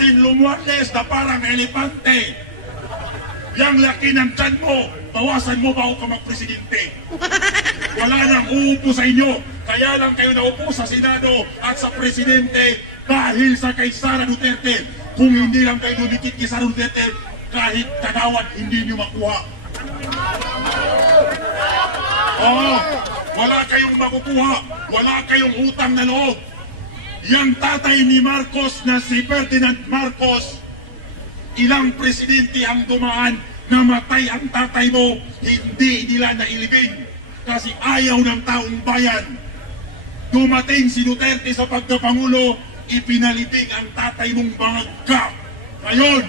natin lumuwales na parang elepante. Yang laki ng tiyan mo, bawasan mo bago ka magpresidente. Wala nang uupo sa inyo. Kaya lang kayo naupo sa Senado at sa Presidente dahil sa kay Sara Duterte. Kung hindi lang kayo dumikit kay Sara Duterte, kahit kagawad hindi nyo makuha. Oo, wala kayong makukuha. Wala kayong utang na loob. Yang tatay ni Marcos na si Ferdinand Marcos, ilang presidente ang dumaan, namatay ang tatay mo, hindi nila nailibing kasi ayaw ng taong bayan. Dumating si Duterte sa pagkapangulo, ipinalibing ang tatay mong bangagka. Ngayon,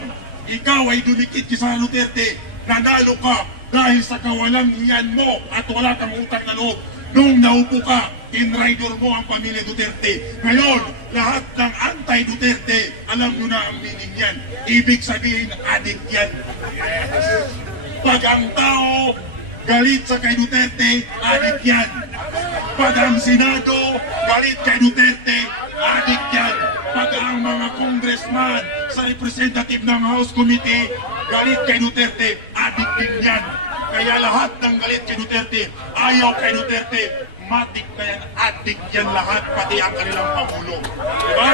ikaw ay dumikit kay Sara Duterte, nanalo ka dahil sa kawalang hiyan mo at wala kang utang na loob. Nung naupo ka, in-rider mo ang pamilya Duterte. Ngayon, lahat ng anti-Duterte, alam nyo na ang meaning yan. Ibig sabihin, adik yan. Pag ang tao galit sa kay Duterte, adik yan. Pag ang Senado galit kay Duterte, adik yan. Pag ang mga congressman sa representative ng House Committee galit kay Duterte, adik din yan. Kaya lahat ng galit kay Duterte, ayaw kay Duterte, matik na yan, adik yan lahat, pati ang kanilang Pangulo. Diba?